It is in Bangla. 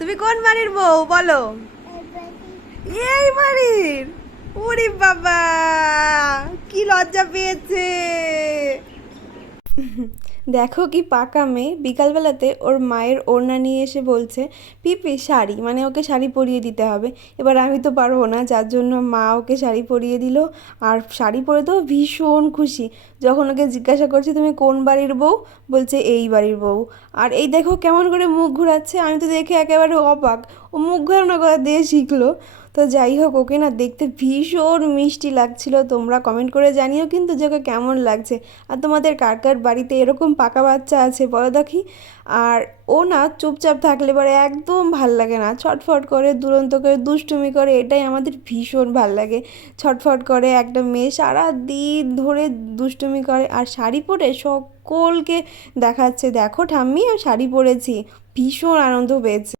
তুমি কোন বাড়ির বউ বলো? এই বাড়ির? ওরে বাবা, কি লজ্জা পেয়েছে। দেখো কি পাকা মেয়ে, বিকালবেলাতে ওর মায়ের ওড়না নিয়ে এসে বলছে পিপি শাড়ি, মানে ওকে শাড়ি পরিয়ে দিতে হবে। এবার আমি তো পারবো না, যার জন্য মা ওকে শাড়ি পরিয়ে দিল। আর শাড়ি পরে তো ভীষণ খুশি। যখন ওকে জিজ্ঞাসা করছে তুমি কোন বাড়ির বউ, বলছে এই বাড়ির বউ। আর এই দেখো কেমন করে মুখ ঘোরাচ্ছে, আমি তো দেখে একেবারে অবাক। ও মুখ ঘোরানো কথা দিয়ে শিখলো। তো যাই হোক, ওকে না দেখতে ভীষণ মিষ্টি লাগছিল। তোমরা কমেন্ট করে জানিও কিন্তু যে ওকে কেমন লাগছে। আর তোমাদের কার কার বাড়িতে এরকম পাকা বাচ্চা আছে বলো দেখি। আর ও না চুপচাপ থাকলে পরে একদম ভাল লাগে না, ছটফট করে দুরন্ত করে দুষ্টুমি করে, এটাই আমাদের ভীষণ ভাল লাগে। ছটফট করে একটা মেয়ে সারা দিন ধরে দুষ্টুমি করে আর শাড়ি পরে সকলকে দেখাচ্ছে দেখো ঠাম্মি আমি শাড়ি পরেছি। ভীষণ আনন্দ পেয়েছে।